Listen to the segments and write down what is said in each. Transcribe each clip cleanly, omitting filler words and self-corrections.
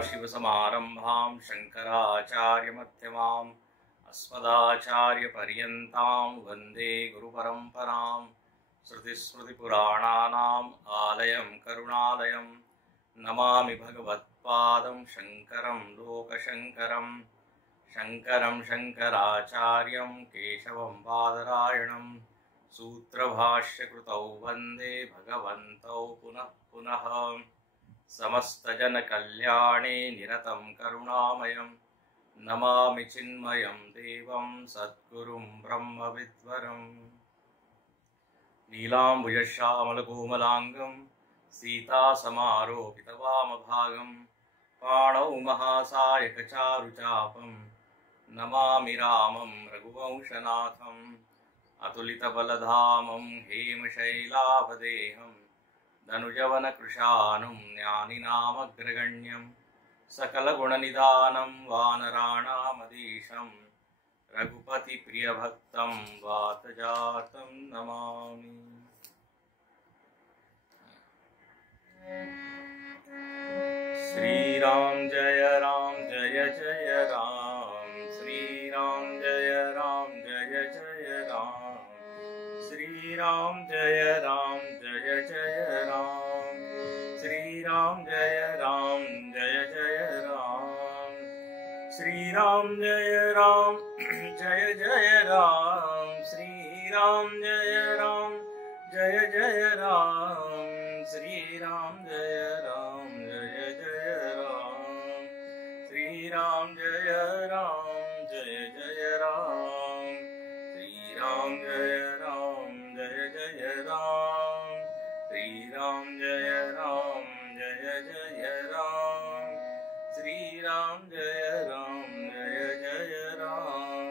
सदाशिवसमारम्भां शङ्कराचार्यमध्यमाम् अस्मदाचार्यपर्यन्तां वन्दे गुरुपरम्परां। श्रुतिस्मृतिपुराणानाम् आलयं करुणालयं नमामि भगवत्पादं शङ्करं लोकशङ्करं। शङ्करं शङ्कराचार्यं केशवं बादरायणं सूत्रभाष्यकृतौ वन्दे भगवन्तौ पुनः पुनः। समस्तजनकल्याणे निरतं करुणामयं नमामि चिन्मयं देवं सद्गुरुं ब्रह्मविद्वरम्। नीलाम्बुजश्यामलकोमलाङ्गं सीतासमारोपितवामभागं पाणौ महासायकचारुचापं नमामि रामं रघुवंशनाथम्। अतुलितबलधामं हेमशैलाभदेहं धनुजवनकृशानुं ज्ञानिनामग्रगण्यं सकलगुणनिधानं वानराणामधीशं रघुपतिप्रियभक्तं वातजातं नमामि। श्रीराम जय जय राम, श्रीराम जय जय राम, श्रीराम जय जय राम, श्रीराम जय जय राम, श्रीराम जय जय राम, श्रीराम जय जय राम, श्रीराम जय जय राम, श्रीराम जय जय राम, श्रीराम जय जय राम, श्रीराम जय जय राम, श्रीराम जय जय राम,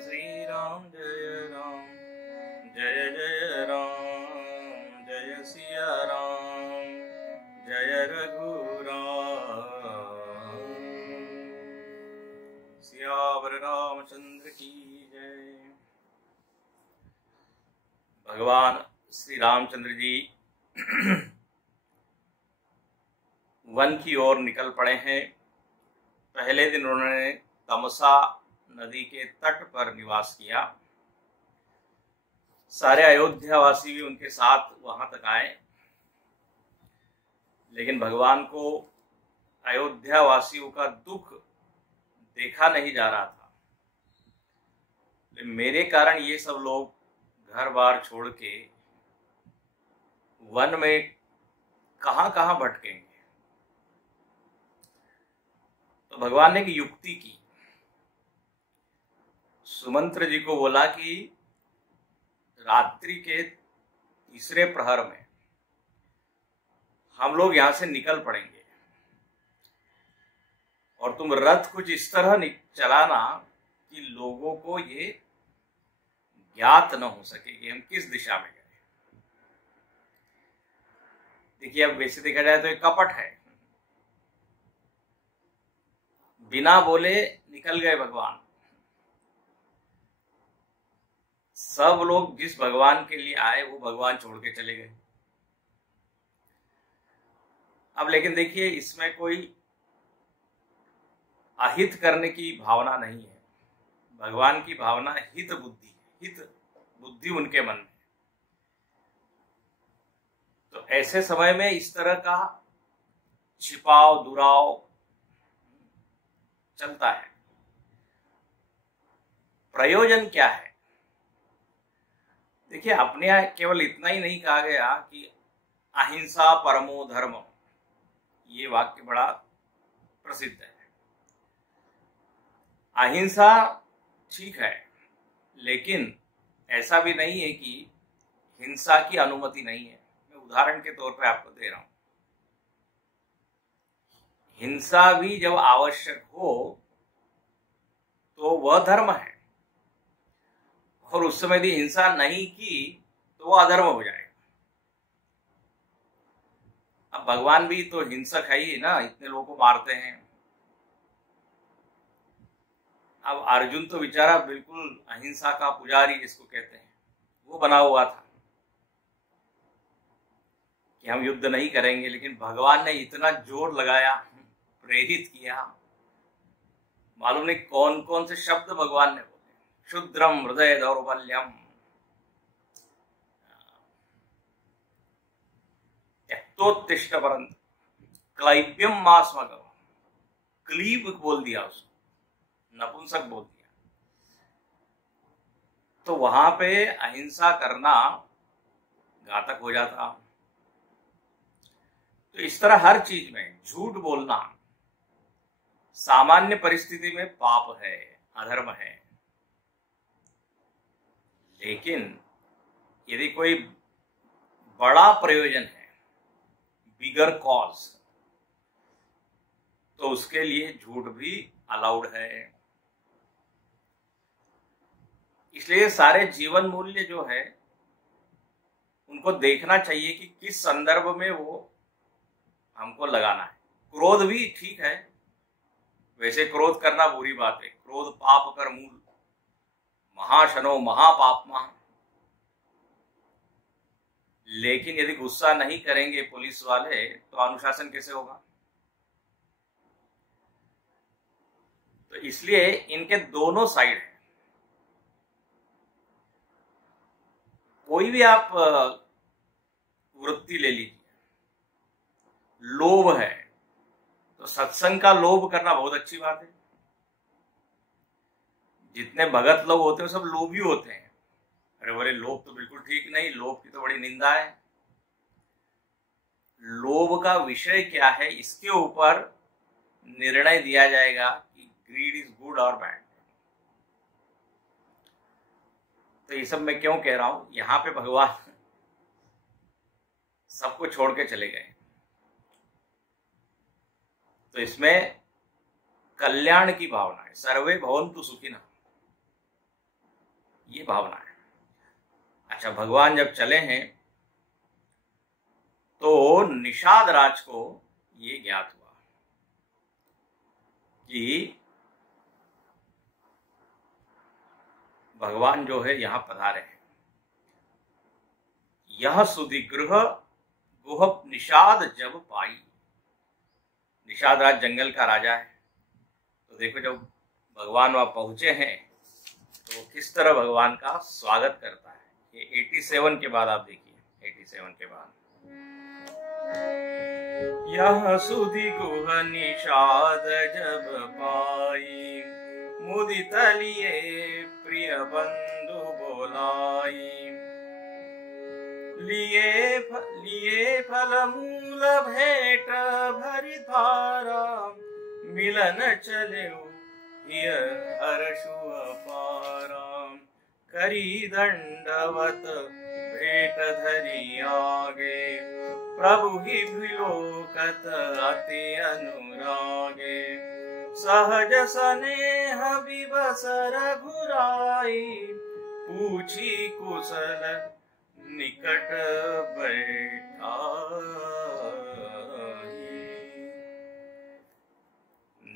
श्रीराम जय जय राम। जय सिया राम, जय रघुराम। सियावर रामचंद्र की जय। भगवान श्री रामचंद्र जी वन की ओर निकल पड़े हैं। पहले दिन उन्होंने तमसा नदी के तट पर निवास किया। सारे अयोध्यावासी भी उनके साथ वहां तक आए, लेकिन भगवान को अयोध्यावासियों का दुख देखा नहीं जा रहा था। मेरे कारण ये सब लोग घर बार छोड़ के वन में कहां कहां भटकेंगे। तो भगवान ने एक युक्ति की। सुमंत्र जी को बोला कि रात्रि के तीसरे प्रहर में हम लोग यहां से निकल पड़ेंगे और तुम रथ कुछ इस तरह चलाना कि लोगों को ये ज्ञात न हो सके कि हम किस दिशा में गए। देखिए, अब वैसे देखा जाए तो एक कपट है। बिना बोले निकल गए भगवान। सब लोग जिस भगवान के लिए आए वो भगवान छोड़ के चले गए। अब लेकिन देखिए, इसमें कोई अहित करने की भावना नहीं है। भगवान की भावना हित बुद्धि, हित बुद्धि उनके मन में। तो ऐसे समय में इस तरह का छिपाव दुराव चलता है। प्रयोजन क्या है? देखिए, अपने यहाँ केवल इतना ही नहीं कहा गया कि अहिंसा परमो धर्म। ये वाक्य बड़ा प्रसिद्ध है। अहिंसा ठीक है, लेकिन ऐसा भी नहीं है कि हिंसा की अनुमति नहीं है। मैं उदाहरण के तौर पे आपको दे रहा हूं। हिंसा भी जब आवश्यक हो तो वह धर्म है, और उस समय यदि हिंसा नहीं की तो वह अधर्म हो जाएगा। अब भगवान भी तो हिंसक है ही ना, इतने लोगों को मारते हैं। अब अर्जुन तो बेचारा बिल्कुल अहिंसा का पुजारी जिसको कहते हैं, वो बना हुआ था कि हम युद्ध नहीं करेंगे, लेकिन भगवान ने इतना जोर लगाया प्रेरित किया। मालूम नहीं कौन कौन से शब्द भगवान ने बोले। क्षुद्रम हृदय दौर्बल्यम, त्यक्तोत्तिष्ठ परंतु क्लैब्यम मास्मगम, क्लीब बोल दिया उसको, नपुंसक बोल दिया। तो वहां पे अहिंसा करना घातक हो जाता। तो इस तरह हर चीज में झूठ बोलना सामान्य परिस्थिति में पाप है, अधर्म है। लेकिन यदि कोई बड़ा प्रयोजन है, बिगर कॉज, तो उसके लिए झूठ भी अलाउड है। इसलिए सारे जीवन मूल्य जो है उनको देखना चाहिए कि किस संदर्भ में वो हमको लगाना है। क्रोध भी ठीक है, वैसे क्रोध करना बुरी बात है। क्रोध पाप कर मूल, महाशनो महापापमा। लेकिन यदि गुस्सा नहीं करेंगे पुलिस वाले तो अनुशासन कैसे होगा? तो इसलिए इनके दोनों साइड है। कोई भी आप वृत्ति ले लीजिए, लोभ है तो सत्संग का लोभ करना बहुत अच्छी बात है। जितने भगत लोग होते हैं सब लोभी होते हैं। अरे बोले लोभ तो बिल्कुल ठीक नहीं, लोभ की तो बड़ी निंदा है। लोभ का विषय क्या है, इसके ऊपर निर्णय दिया जाएगा कि ग्रीड इज गुड और बैड। तो ये सब मैं क्यों कह रहा हूं, यहां पे भगवान सबको छोड़ के चले गए। तो इसमें कल्याण की भावना है, सर्वे भवन्तु सुखिनः, ये भावना है। अच्छा, भगवान जब चले हैं तो निषाद राज को ये ज्ञात हुआ कि भगवान जो है यहां पधारे हैं। यह सुधिगृह गुह निषाद जब पाई। निषाद राज जंगल का राजा है। तो देखो जब भगवान वहां पहुंचे हैं तो किस तरह भगवान का स्वागत करता है। ये 87 के बाद आप देखिए, 87 के बाद यह सुधि गुह निषाद जब पाई, मुदित लिए प्रिय बंधु बोलाई। लिए फल मूल भेंट भरी धारा, मिलन चले हर्षु अपारा। करी दंडवत भेंट धरी आगे, प्रभु ही विलोकत अति अनुरागे। सहज स्नेह विवसर घुराई, पूछी कुशल निकट बैठा।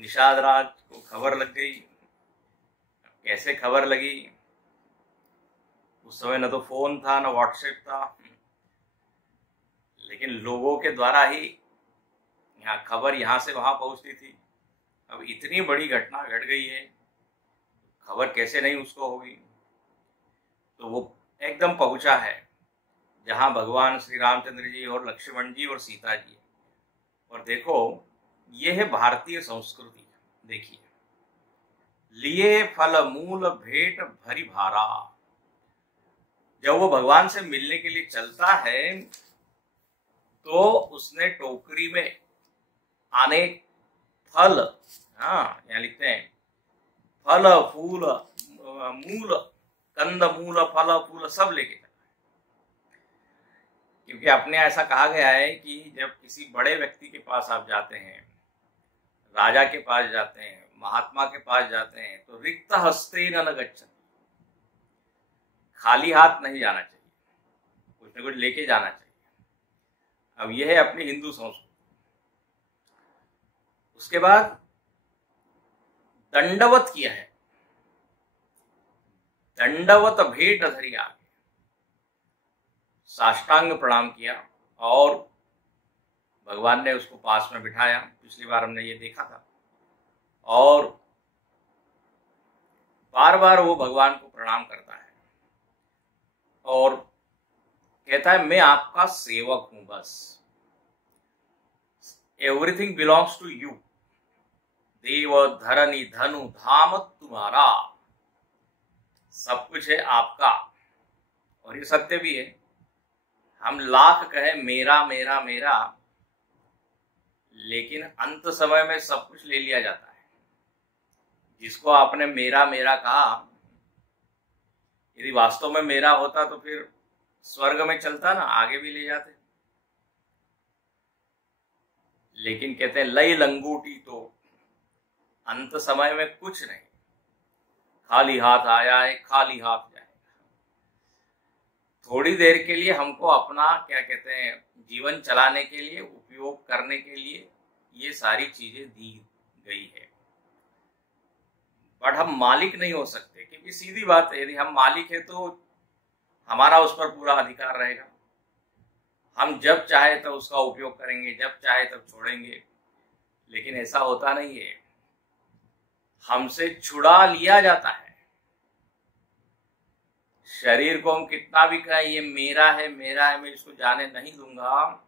निषाद राज को खबर लग गई। कैसे खबर लगी? उस समय न तो फोन था, न व्हाट्सएप था, लेकिन लोगों के द्वारा ही यहाँ खबर यहां से वहां पहुंचती थी। अब इतनी बड़ी घटना घट गई है, खबर कैसे नहीं उसको होगी? तो वो एकदम पहुंचा है जहां भगवान श्री रामचंद्र जी और लक्ष्मण जी और सीता जी। और देखो ये है भारतीय संस्कृति। देखिए, लिए फल मूल भेंट भरी भारा। जब वो भगवान से मिलने के लिए चलता है तो उसने टोकरी में अनेक फल, हाँ यहाँ लिखते हैं फल फूल मूल, कंद मूल फल फूल सब लेके चला। क्योंकि अपने ऐसा कहा गया है कि जब किसी बड़े व्यक्ति के पास आप जाते हैं, राजा के पास जाते हैं, महात्मा के पास जाते हैं, तो रिक्त हस्ते न गच्छति, खाली हाथ नहीं जाना चाहिए, कुछ न कुछ लेके जाना चाहिए। अब यह है अपनी हिंदू संस्कृति। उसके बाद दंडवत किया है, दंडवत भेंट धरी आगे, साष्टांग प्रणाम किया और भगवान ने उसको पास में बिठाया। पिछली बार हमने ये देखा था। और बार बार वो भगवान को प्रणाम करता है और कहता है मैं आपका सेवक हूं, बस एवरीथिंग बिलोंग्स टू यू, देव धरनी धनु धाम तुम्हारा, सब कुछ है आपका। और ये सत्य भी है। हम लाख कहे मेरा मेरा मेरा, लेकिन अंत समय में सब कुछ ले लिया जाता है। जिसको आपने मेरा मेरा कहा, यदि वास्तव में मेरा होता तो फिर स्वर्ग में चलता ना, आगे भी ले जाते। लेकिन कहते हैं लई लंगूटी, तो अंत समय में कुछ नहीं, खाली हाथ आया है खाली हाथ जाएगा। थोड़ी देर के लिए हमको अपना क्या कहते हैं जीवन चलाने के लिए, उपयोग करने के लिए ये सारी चीजें दी गई है, बट हम मालिक नहीं हो सकते। क्योंकि सीधी बात है, यदि हम मालिक है तो हमारा उस पर पूरा अधिकार रहेगा। हम जब चाहे तब उसका उपयोग करेंगे, जब चाहे तब छोड़ेंगे। लेकिन ऐसा होता नहीं है, हमसे छुड़ा लिया जाता है। शरीर को हम कितना भी कहें ये मेरा है मेरा है, मैं इसको जाने नहीं दूंगा,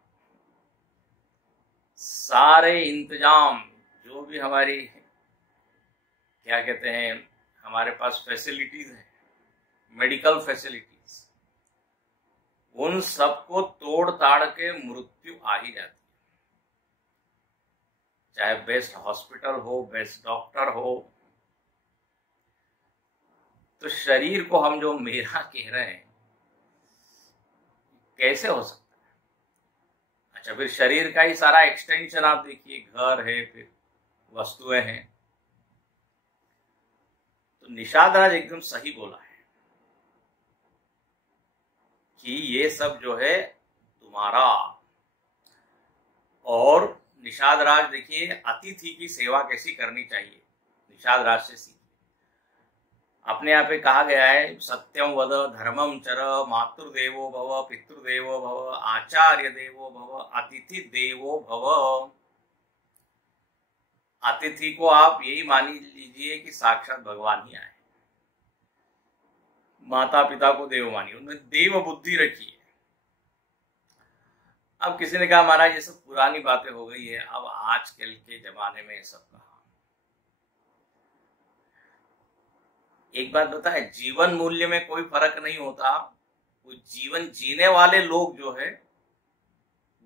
सारे इंतजाम जो भी हमारी क्या कहते हैं हमारे पास फैसिलिटीज है, मेडिकल फैसिलिटीज, उन सबको तोड़ ताड़ के मृत्यु आ ही जाती है। चाहे बेस्ट हॉस्पिटल हो, बेस्ट डॉक्टर हो, तो शरीर को हम जो मेरा कह रहे हैं कैसे हो सकता है? अच्छा, फिर शरीर का ही सारा एक्सटेंशन आप देखिए, घर है, फिर वस्तुएं हैं। तो निषाद राज एकदम सही बोला है कि ये सब जो है तुम्हारा। और निषाद राज देखिए अतिथि की सेवा कैसी करनी चाहिए, निषाद राज से सीखिए। अपने यहाँ पे कहा गया है सत्यम वद धर्मम चर मातृदेवो भव पितृदेवो भव आचार्य देवो भव अतिथि देवो भव। अतिथि को आप यही मान लीजिए कि साक्षात भगवान ही आए। माता पिता को देव मानिए, उनमें देव बुद्धि रखिए। अब किसी ने कहा महाराज ये सब पुरानी बातें हो गई है, अब आजकल के जमाने में सब कहा। एक बात बताए, जीवन मूल्य में कोई फर्क नहीं होता। वो जीवन जीने वाले लोग जो है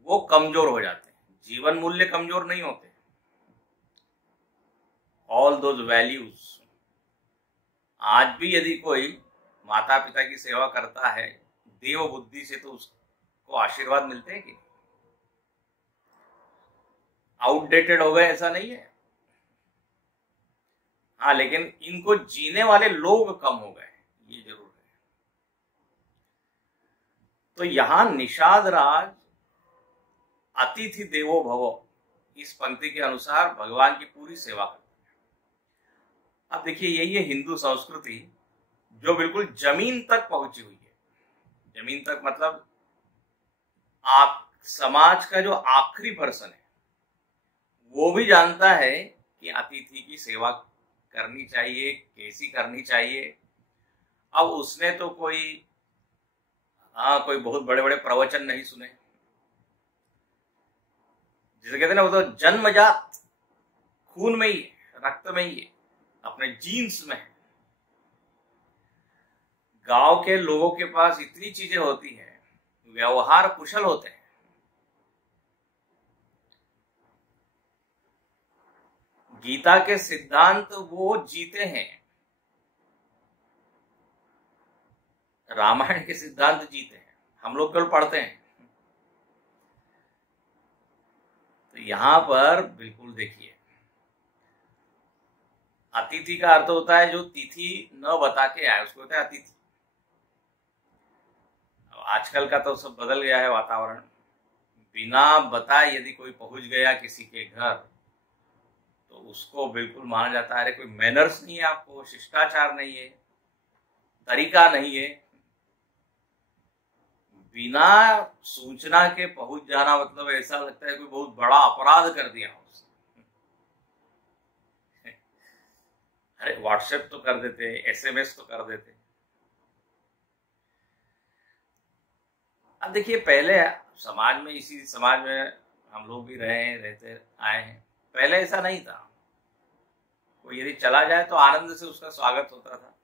वो कमजोर हो जाते हैं, जीवन मूल्य कमजोर नहीं होते। ऑल दोज वैल्यूज, आज भी यदि कोई माता पिता की सेवा करता है देव बुद्धि से, तो उसको आशीर्वाद मिलते हैं कि आउटडेटेड हो गए ऐसा नहीं है। हाँ, लेकिन इनको जीने वाले लोग कम हो गए, ये जरूर है। तो यहां निषाद राज अतिथि देवो भव इस पंक्ति के अनुसार भगवान की पूरी सेवा करते हैं। अब देखिए यही है हिंदू संस्कृति जो बिल्कुल जमीन तक पहुंची हुई है। जमीन तक मतलब आप समाज का जो आखिरी पर्सन है वो भी जानता है कि अतिथि की सेवा करनी चाहिए, कैसी करनी चाहिए। अब उसने तो कोई बहुत बड़े बड़े प्रवचन नहीं सुने, जिसे कहते हैं ना, वो तो जन्मजात खून में ही है, रक्त में ही है, अपने जीन्स में है। गांव के लोगों के पास इतनी चीजें होती हैं, व्यवहार कुशल होते हैं। गीता के सिद्धांत वो जीते हैं, रामायण के सिद्धांत जीते हैं, हम लोग केवल पढ़ते हैं। तो यहां पर बिल्कुल देखिए, अतिथि का अर्थ होता है जो तिथि न बता के आए, उसको होता है अतिथि। आजकल का तो सब बदल गया है वातावरण, बिना बताए यदि कोई पहुंच गया किसी के घर तो उसको बिल्कुल माना जाता है अरे कोई मैनर्स नहीं है, आपको शिष्टाचार नहीं है, तरीका नहीं है। बिना सूचना के पहुंच जाना मतलब ऐसा लगता है कोई बहुत बड़ा अपराध कर दिया उसने। अरे व्हाट्सएप तो कर देते, SMS तो कर देते। अब देखिए, पहले समाज में, इसी समाज में हम लोग भी रहते आए हैं, पहले ऐसा नहीं था। कोई यदि चला जाए तो आनंद से उसका स्वागत होता था।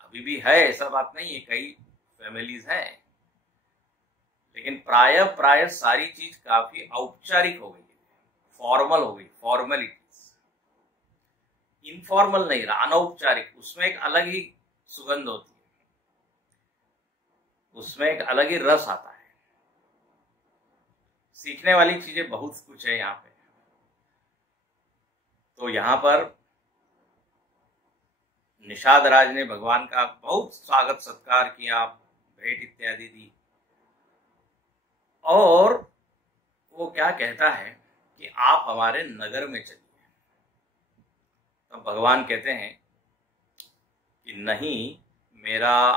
अभी भी है, ऐसा बात नहीं है, कई फैमिलीज है, लेकिन प्राय सारी चीज काफी औपचारिक हो गई है, फॉर्मल हो गई, फॉर्मेलिटीज। इनफॉर्मल नहीं रहा, अनौपचारिक। उसमें एक अलग ही सुगंध होती है, उसमें एक अलग ही रस आता है। सीखने वाली चीजें बहुत कुछ है यहाँ पे। तो यहाँ पर निषाद राज ने भगवान का बहुत स्वागत सत्कार किया, भेंट इत्यादि दी, और वो क्या कहता है कि आप हमारे नगर में चलिए। तो भगवान कहते हैं कि नहीं, मेरा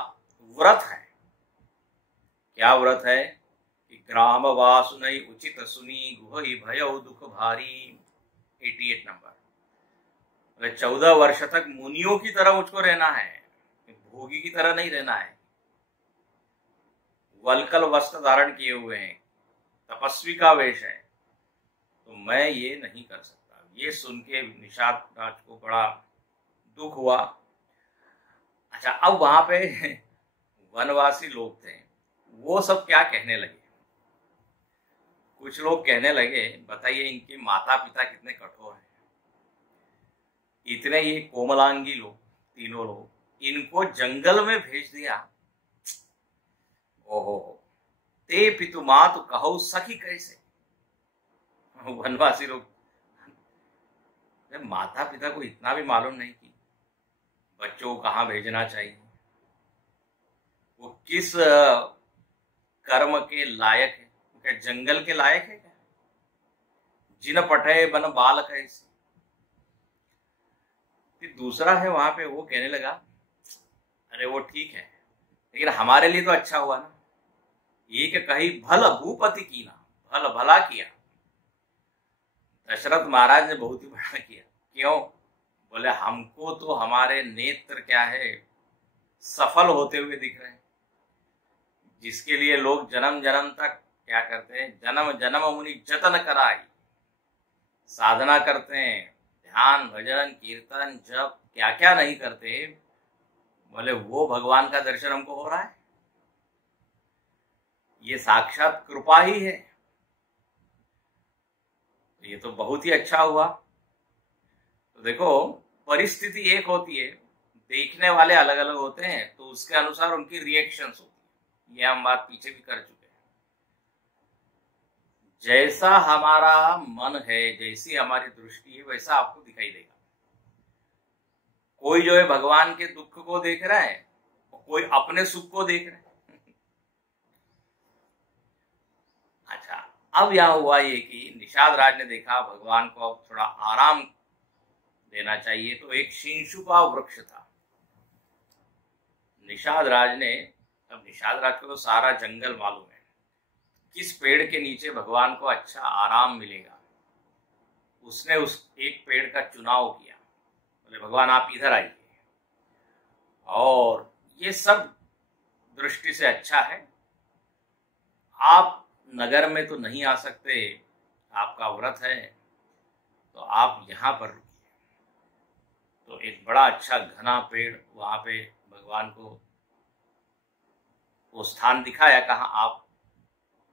व्रत है। क्या व्रत है? कि ग्राम वासुनई उचित सुनी गुहई भय दुख भारी। 88 नंबर। 14 वर्ष तक मुनियों की तरह मुझको रहना है, भोगी की तरह नहीं रहना है। वलकल वस्त्र धारण किए हुए हैं, तपस्वी का वेश है, तो मैं ये नहीं कर सकता। ये सुन के निषाद राज को बड़ा दुख हुआ। अच्छा, अब वहां पे वनवासी लोग थे, वो सब क्या कहने लगे? कुछ लोग कहने लगे, बताइए इनके माता पिता कितने कठोर हैं, इतने ये कोमलांगी लोग, तीनों लोग, इनको जंगल में भेज दिया। ओहो, ते पितु मातु कहो सखी कैसे। वनवासी लोग, माता पिता को इतना भी मालूम नहीं कि बच्चों को कहाँ भेजना चाहिए, वो किस कर्म के लायक है। क्या जंगल के लायक है क्या? जिन पठे बन बालक है। फिर दूसरा है वहां पे, वो कहने लगा, अरे वो ठीक है, लेकिन हमारे लिए तो अच्छा हुआ ना, ये कि कहीं भल भूपति की ना, भल भला किया। दशरथ महाराज ने बहुत ही बड़ा किया। क्यों? बोले हमको तो हमारे नेत्र क्या है, सफल होते हुए दिख रहे हैं, जिसके लिए लोग जन्म जन्म तक क्या करते हैं, जन्म जन्म मुनि जतन कराई, साधना करते हैं, ध्यान भजन कीर्तन जप क्या क्या नहीं करते। बोले वो भगवान का दर्शन हमको हो रहा है, ये साक्षात कृपा ही है, ये तो बहुत ही अच्छा हुआ। तो देखो, परिस्थिति एक होती है, देखने वाले अलग अलग होते हैं, तो उसके अनुसार उनकी रिएक्शंस होती है। ये हम बात पीछे भी कर चुके हैं। जैसा हमारा मन है, जैसी हमारी दृष्टि है, वैसा आपको दिखाई देगा। कोई जो है भगवान के दुख को देख रहा है, कोई अपने सुख को देख रहा है। अच्छा, अब यहां हुआ ये कि निषाद राज ने देखा भगवान को अब थोड़ा आराम देना चाहिए, तो एक शिंशु का वृक्ष था। निषाद राज ने, अब निषाद राज को तो सारा जंगल मालूम है, किस पेड़ के नीचे भगवान को अच्छा आराम मिलेगा, उसने उस एक पेड़ का चुनाव किया। बोले भगवान आप इधर आइए, और ये सब दृष्टि से अच्छा है, आप नगर में तो नहीं आ सकते, आपका व्रत है, तो आप यहाँ पर रुकिए। तो एक बड़ा अच्छा घना पेड़, वहां पे भगवान को वो स्थान दिखाया, कहा आप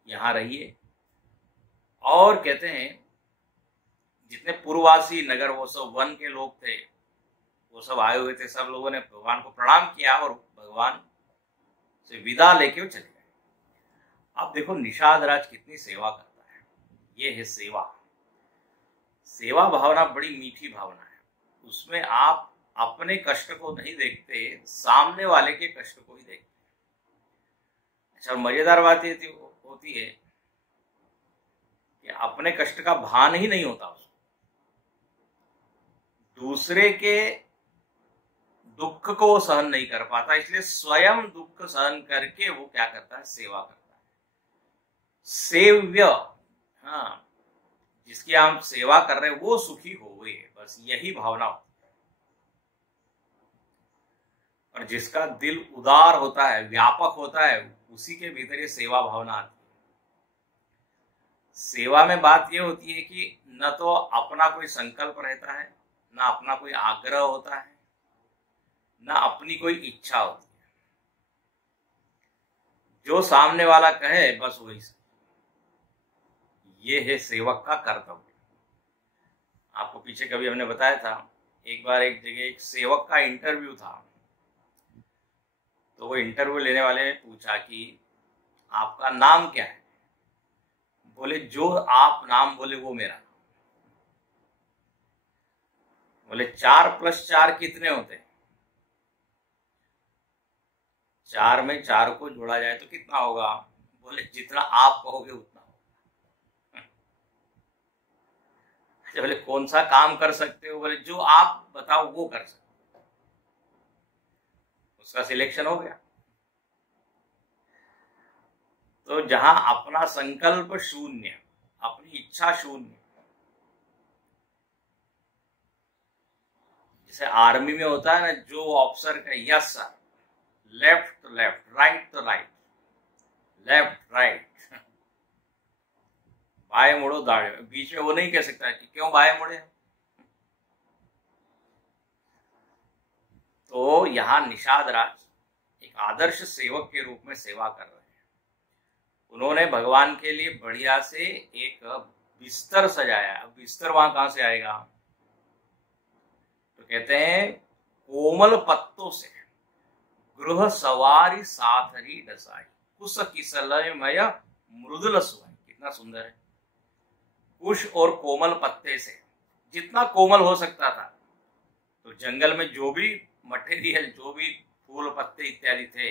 यहाँ रहिए। और कहते हैं जितने पूर्ववासी नगर, वो सब वन के लोग थे, वो सब आए हुए थे, सब लोगों ने भगवान को प्रणाम किया और भगवान से विदा लेके वो चले गए। अब देखो निषाद राज कितनी सेवा करता है, ये है सेवा। सेवा भावना बड़ी मीठी भावना है, उसमें आप अपने कष्ट को नहीं देखते, सामने वाले के कष्ट को ही देखते। अच्छा, मजेदार बात ये होती है कि अपने कष्ट का भान ही नहीं होता उसको, दूसरे के दुख को वो सहन नहीं कर पाता, इसलिए स्वयं दुख सहन करके वो क्या करता है, सेवा करता है। सेव्य, हाँ, जिसकी हम सेवा कर रहे हैं वो सुखी हो, बस यही भावना होती है। और जिसका दिल उदार होता है, व्यापक होता है, उसी के भीतर ये सेवा भावना आती है। सेवा में बात ये होती है कि न तो अपना कोई संकल्प रहता है, न अपना कोई आग्रह होता है, न अपनी कोई इच्छा होती है। जो सामने वाला कहे बस वही सही। ये है सेवक का कर्तव्य। आपको पीछे कभी हमने बताया था, एक बार एक जगह एक सेवक का इंटरव्यू था। तो वो इंटरव्यू लेने वाले ने पूछा कि आपका नाम क्या है? बोले जो आप नाम बोले वो मेरा नाम। बोले 4 + 4 कितने होते हैं? 4 में 4 को जोड़ा जाए तो कितना होगा? बोले जितना आप कहोगे उतना होगा। बोले कौन सा काम कर सकते हो? बोले जो आप बताओ वो कर सकते हो। उसका सिलेक्शन हो गया। तो जहां अपना संकल्प शून्य, अपनी इच्छा शून्य, जैसे आर्मी में होता है ना, जो ऑफिसर का यस सर, लेफ्ट तो लेफ्ट, राइट तो राइट, लेफ्ट राइट, बाएं मुड़ो दाएं, बीच में वो नहीं कह सकता कि क्यों बाएं मुड़े। तो यहाँ निषाद राज एक आदर्श सेवक के रूप में सेवा कर रहे हैं। उन्होंने भगवान के लिए बढ़िया से एक बिस्तर सजाया। अब बिस्तर वहां कहां से आएगा? तो कहते हैं कोमल पत्तों से गृह सवारी साथरी डसाई, कुश किसलयमय मृदुल सुहाई। कितना सुंदर है। कुश और कोमल पत्ते से, जितना कोमल हो सकता था। तो जंगल में जो भी मटेरियल, जो भी फूल पत्ते इत्यादि थे,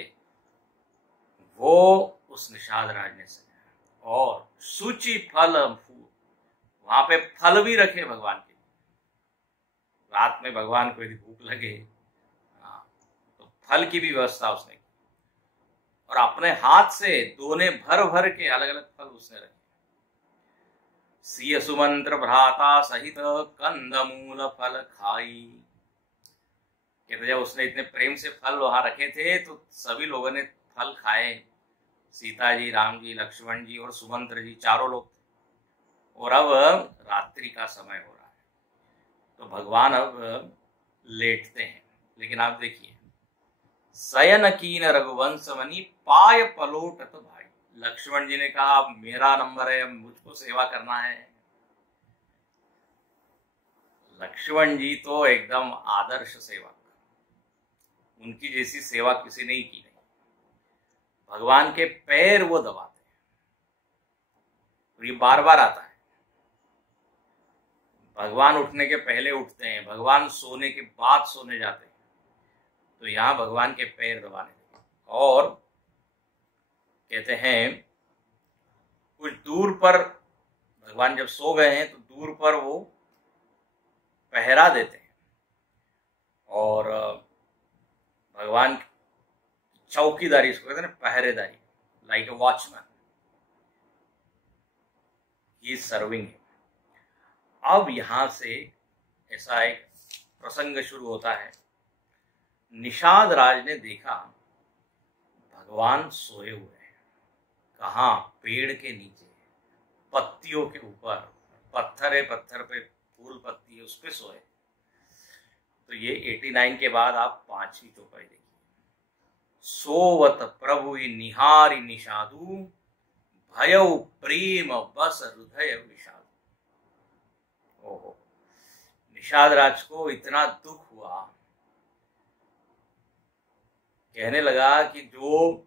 वो उस निषाद राज ने सजाया। और सूची फल फूल, वहां पे फल भी रखे भगवान के। रात में भगवान को यदि भूख लगे तो फल की भी व्यवस्था उसने की। और अपने हाथ से दोने भर भर के अलग अलग फल उसने रखे। सिय सुमंत्र भ्राता सहित कंदमूल फल खाई। कहते जब उसने इतने प्रेम से फल वहां रखे थे तो सभी लोगों ने फल खाए। सीता जी, राम जी, लक्ष्मण जी और सुमंत्र जी, चारों लोग थे। और अब रात्रि का समय हो रहा है, तो भगवान अब लेटते हैं। लेकिन आप देखिए, शयन कीन रघुवंश मणि पाय पलोटत भाई। लक्ष्मण जी ने कहा अब मेरा नंबर है, मुझको सेवा करना है। लक्ष्मण जी तो एकदम आदर्श सेवक, उनकी जैसी सेवा किसी ने की नहीं। भगवान के पैर वो दबाते हैं। और ये बार बार आता है। भगवान उठने के पहले उठते हैं, भगवान सोने के बाद सोने जाते हैं। तो यहां भगवान के पैर दबाने लगे। और कहते हैं कुछ दूर पर भगवान जब सो गए हैं तो दूर पर वो पहरा देते हैं। और भगवान चौकीदारी, इसको कहते हैं पहरेदारी, like a watchman, he is serving. अब यहां से ऐसा एक प्रसंग शुरू होता है। निषाद राज ने देखा भगवान सोए हुए हैं। कहाँ? पेड़ के नीचे, पत्तियों के ऊपर। पत्थर है, पत्थर पे फूल पत्ती है, उस पे सोए। तो ये 89 के बाद आप 5वीं चौपाई देखिए। सोवत प्रभु निहारी निषादु, भयउ प्रेम बस हृदय विषादु। ओहो, निषाद राज को इतना दुख हुआ, कहने लगा कि जो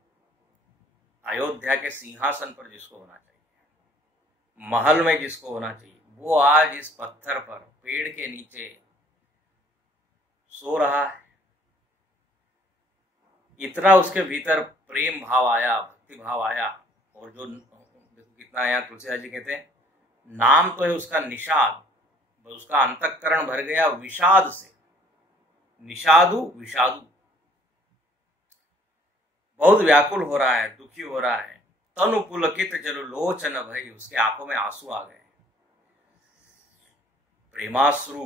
अयोध्या के सिंहासन पर जिसको होना चाहिए, महल में जिसको होना चाहिए, वो आज इस पत्थर पर, पेड़ के नीचे सो रहा है। इतना उसके भीतर प्रेम भाव आया, भक्ति भाव आया। और जो देखो कितना यहाँ तुलसीदास जी कहते हैं, नाम तो है उसका निषाद, बस उसका अंतःकरण भर गया विषाद से। निषादु विषादु, बहुत व्याकुल हो रहा है, दुखी हो रहा है। तनु पुलकित जल लोचन भई, उसके आंखों में आंसू आ गए, प्रेमाश्रु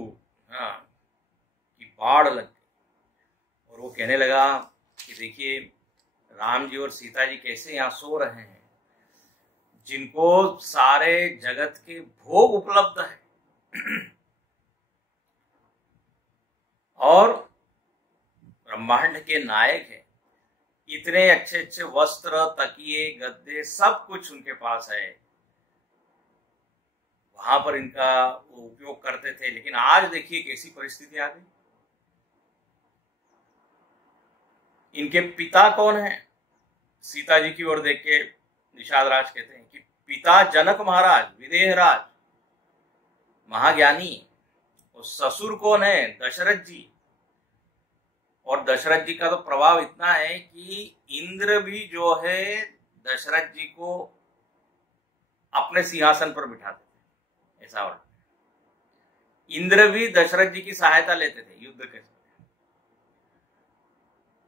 की बाढ़ लग गई। और वो कहने लगा कि देखिए राम जी और सीता जी कैसे यहाँ सो रहे हैं, जिनको सारे जगत के भोग उपलब्ध है और ब्रह्मांड के नायक है, इतने अच्छे अच्छे वस्त्र, तकिए, गद्दे, सब कुछ उनके पास है, वहां पर इनका वो उपयोग करते थे। लेकिन आज देखिए कैसी परिस्थिति आ गई। इनके पिता कौन है? सीता जी की ओर देख के निषाद राज कहते हैं कि पिता जनक महाराज, विदेहराज, महाज्ञानी। और ससुर कौन है? दशरथ जी। और दशरथ जी का तो प्रभाव इतना है कि इंद्र भी जो है दशरथ जी को अपने सिंहासन पर बिठाते थे, ऐसा और इंद्र भी दशरथ जी की सहायता लेते थे युद्ध के समय।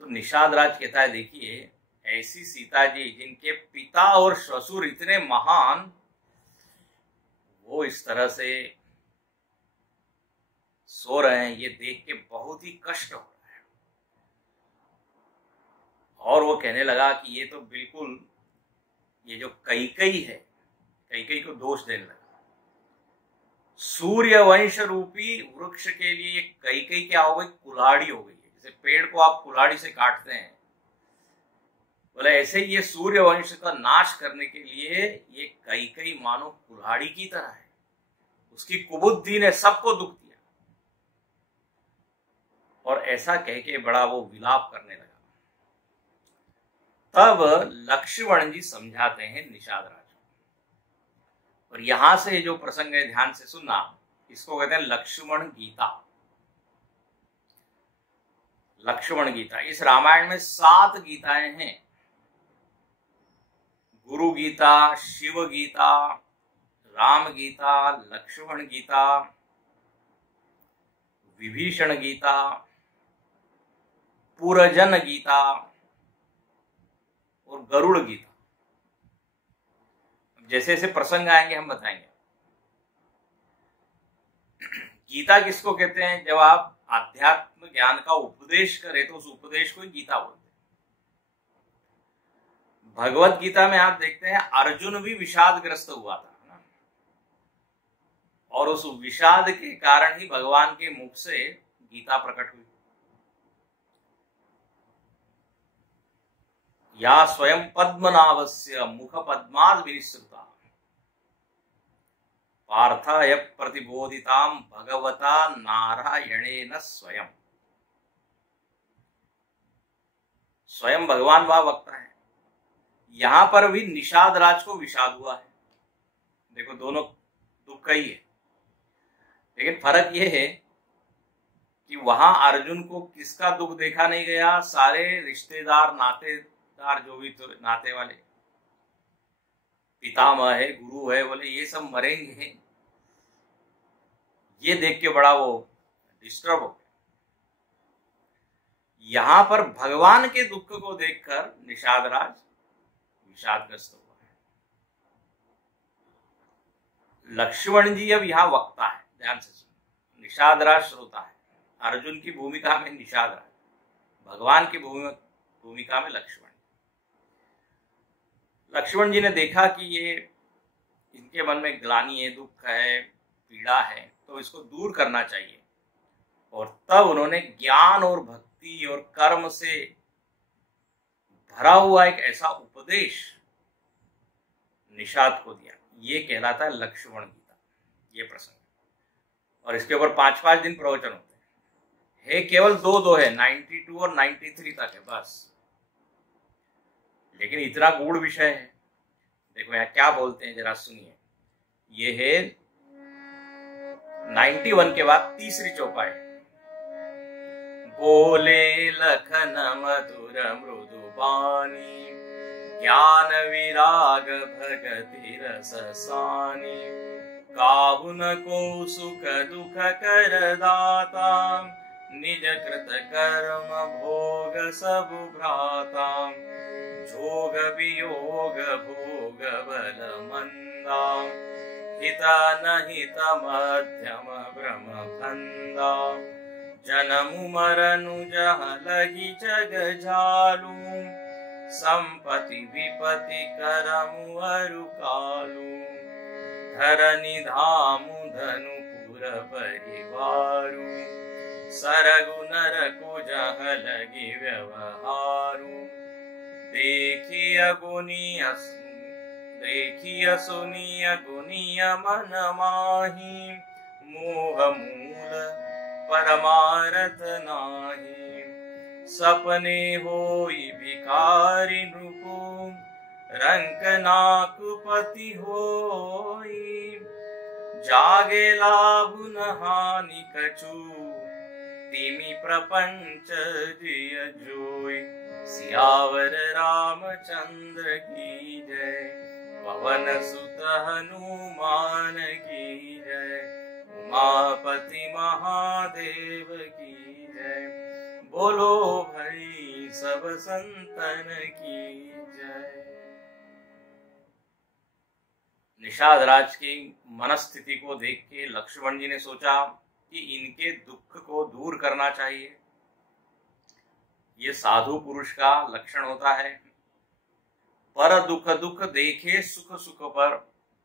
तो निषाद राज कहता है देखिए ऐसी सीता जी जिनके पिता और ससुर इतने महान, वो इस तरह से सो रहे हैं, ये देख के बहुत ही कष्ट हो रहा है। और वो कहने लगा कि ये तो बिल्कुल, ये जो कैकेयी है, कैकेयी को दोष देने लगा। सूर्य वंश रूपी वृक्ष के लिए कैकेयी क्या हो गई? कुल्हाड़ी हो गई है। जैसे पेड़ को आप कुल्हाड़ी से काटते हैं, बोले ऐसे ही ये सूर्य वंश का नाश करने के लिए ये कैकेयी मानो कुल्हाड़ी की तरह है। उसकी कुबुद्धि ने सबको दुख दिया। और ऐसा कह के बड़ा वो विलाप करने लगा। तब लक्ष्मण जी समझाते हैं निषाद राज। और यहां से जो प्रसंग है ध्यान से सुनना, इसको कहते हैं लक्ष्मण गीता। लक्ष्मण गीता, इस रामायण में 7 गीताएं हैं। गुरु गीता, शिव गीता, राम गीता, लक्ष्मण गीता, विभीषण गीता, पुरजन गीता और गरुड़ गीता। जैसे जैसे प्रसंग आएंगे हम बताएंगे। गीता किसको कहते हैं? जब आप आध्यात्म ज्ञान का उपदेश करें तो उस उपदेश को ही गीता बोलते हैं। भगवत गीता में आप देखते हैं अर्जुन भी विषादग्रस्त हुआ था ना? और उस विषाद के कारण ही भगवान के मुख से गीता प्रकट हुई। या स्वयं पद्मनाभस्य मुख पद्माद विनिसृता पार्थाय प्रतिबोधिताम भगवता नारायणेन स्वयं। स्वयं भगवान वह वक्ता है। यहां पर भी निषाद राज को विषाद हुआ है। देखो दोनों दुख ही है, लेकिन फर्क यह है कि वहां अर्जुन को किसका दुख देखा नहीं गया? सारे रिश्तेदार, नातेदार, जो भी तो नाते वाले, पितामह है, गुरु है, बोले ये सब मरेंगे। ये देख के बड़ा वो डिस्टर्ब हो गया। यहां पर भगवान के दुख को देखकर निषाद राज विषादग्रस्त हुआ है। लक्ष्मण जी अब यहां वक्ता है, ध्यान से सुनो। निषाद राज श्रोता है। अर्जुन की भूमिका में निषाद राज, भगवान की भूमिका में लक्ष्मण। लक्ष्मण जी ने देखा कि ये इनके मन में ग्लानि है, दुख है, पीड़ा है, तो इसको दूर करना चाहिए। और तब उन्होंने ज्ञान और भक्ति और कर्म से भरा हुआ एक ऐसा उपदेश निषाद को दिया। ये कहलाता है लक्ष्मण गीता, ये प्रसंग। और इसके ऊपर 5-5 दिन प्रवचन होते हैं। केवल 2 है, 92 और 93 तक है बस। लेकिन इतना गूढ़ विषय है। देखो यहाँ क्या बोलते हैं, जरा सुनिए। ये है 91 के बाद तीसरी चौपाई। बोले लखन मधुर मृदु बानी, ज्ञान विराग भगति रस सानी, काहु न को सुख दुख कर दाता, निज कृत कर्म भोग सब भ्राता, जोग वियोग भोग बल मंदा, हित न हित मध्यम भ्रम फंदा, जनमु मरनु जह लगी जग झालू, संपत्ति विपत्ति करमु अरु कालू, धरनि धामु धनुपुर परिवारू, सरगु नरकु जह लगी व्यवहारू, देखिय सुनिय गुनिय मन माही, मोह मूल परमारथ नाही, सपने होई भिखारी नृपु, रंक नाकुपति होई, जागे लाभ न हानि कछु, तिमि प्रपंच जिय जोई। सियावर रामचंद्र की जय, पवन सुत हनुमान की जय, उमापति महादेव की जय, बोलो भाई सब संतन की जय। निषाद राज की मनस्थिति को देख के लक्ष्मण जी ने सोचा कि इनके दुख को दूर करना चाहिए। ये साधु पुरुष का लक्षण होता है। पर दुख दुख देखे सुख सुख पर,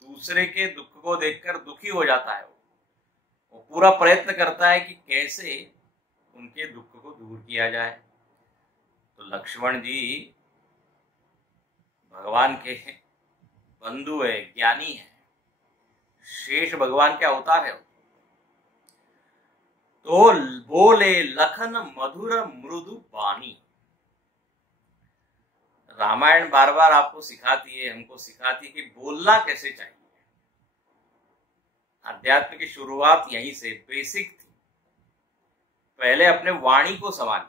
दूसरे के दुख को देखकर दुखी हो जाता है। वो पूरा प्रयत्न करता है कि कैसे उनके दुख को दूर किया जाए। तो लक्ष्मण जी भगवान के बंधु है, ज्ञानी है, शेष भगवान के अवतार है। तो बोले लखन मधुर मृदु बानी। रामायण बार बार आपको सिखाती है, हमको सिखाती है कि बोलना कैसे चाहिए। अध्यात्म की शुरुआत यहीं से बेसिक थी। पहले अपने वाणी को संभालिए।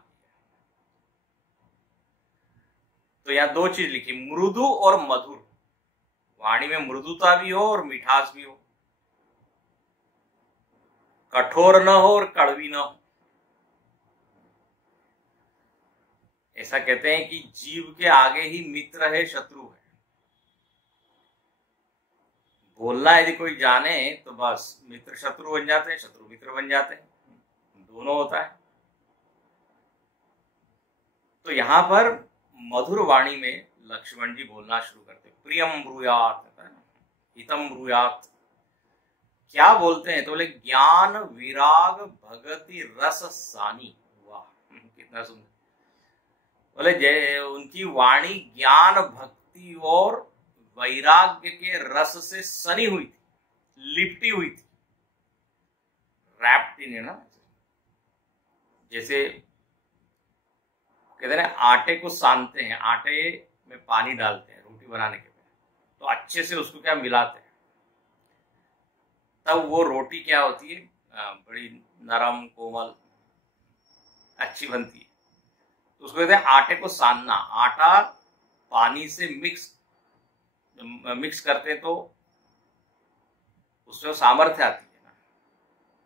तो यहाँ दो चीज लिखी, मृदु और मधुर। वाणी में मृदुता भी हो और मिठास भी हो, कठोर न हो और कड़वी न हो। ऐसा कहते हैं कि जीव के आगे ही मित्र है, शत्रु है। बोलना यदि कोई जाने तो बस मित्र शत्रु बन जाते हैं, शत्रु मित्र बन जाते हैं, दोनों होता है। तो यहां पर मधुर वाणी में लक्ष्मण जी बोलना शुरू करते हैं। प्रियम ब्रूयात, हितम ब्रूयात। क्या बोलते हैं? तो बोले ज्ञान विराग भगति रस सानी। वाह, कितना सुंदर। बोले जय उनकी वाणी ज्ञान भक्ति और वैराग्य के रस से सनी हुई थी, लिपटी हुई थी, रैप्ड इन, है ना। जैसे कहते हैं आटे को सानते हैं, आटे में पानी डालते हैं रोटी बनाने के बाद, तो अच्छे से उसको क्या मिलाते हैं, तब वो रोटी क्या होती है, बड़ी नरम कोमल अच्छी बनती है। तो उसको कहते हैं आटे को सानना। आटा पानी से मिक्स करते हैं तो उसमें सामर्थ्य आती है ना,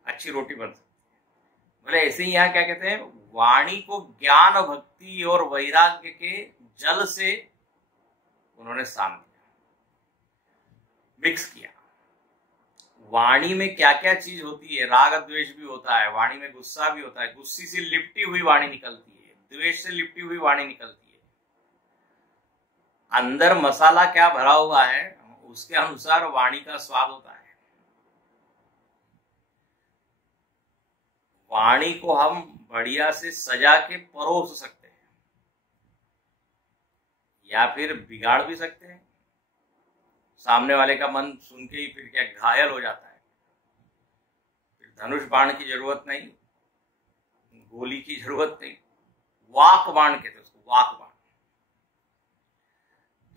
अच्छी रोटी बन सकती है। बोले ऐसे ही यहाँ क्या कहते हैं, वाणी को ज्ञान भक्ति और वैराग्य के जल से उन्होंने सान दिया, मिक्स किया। वाणी में क्या क्या चीज होती है, राग द्वेष भी होता है, वाणी में गुस्सा भी होता है, गुस्से से लिपटी हुई वाणी निकलती है, द्वेष से लिपटी हुई वाणी निकलती है। अंदर मसाला क्या भरा हुआ है उसके अनुसार वाणी का स्वाद होता है। वाणी को हम बढ़िया से सजा के परोस सकते हैं या फिर बिगाड़ भी सकते हैं। सामने वाले का मन सुन के ही फिर क्या घायल हो जाता है। फिर धनुष बाण की जरूरत नहीं, गोली की जरूरत नहीं, वाक बाण कहते उसको, वाक बाण।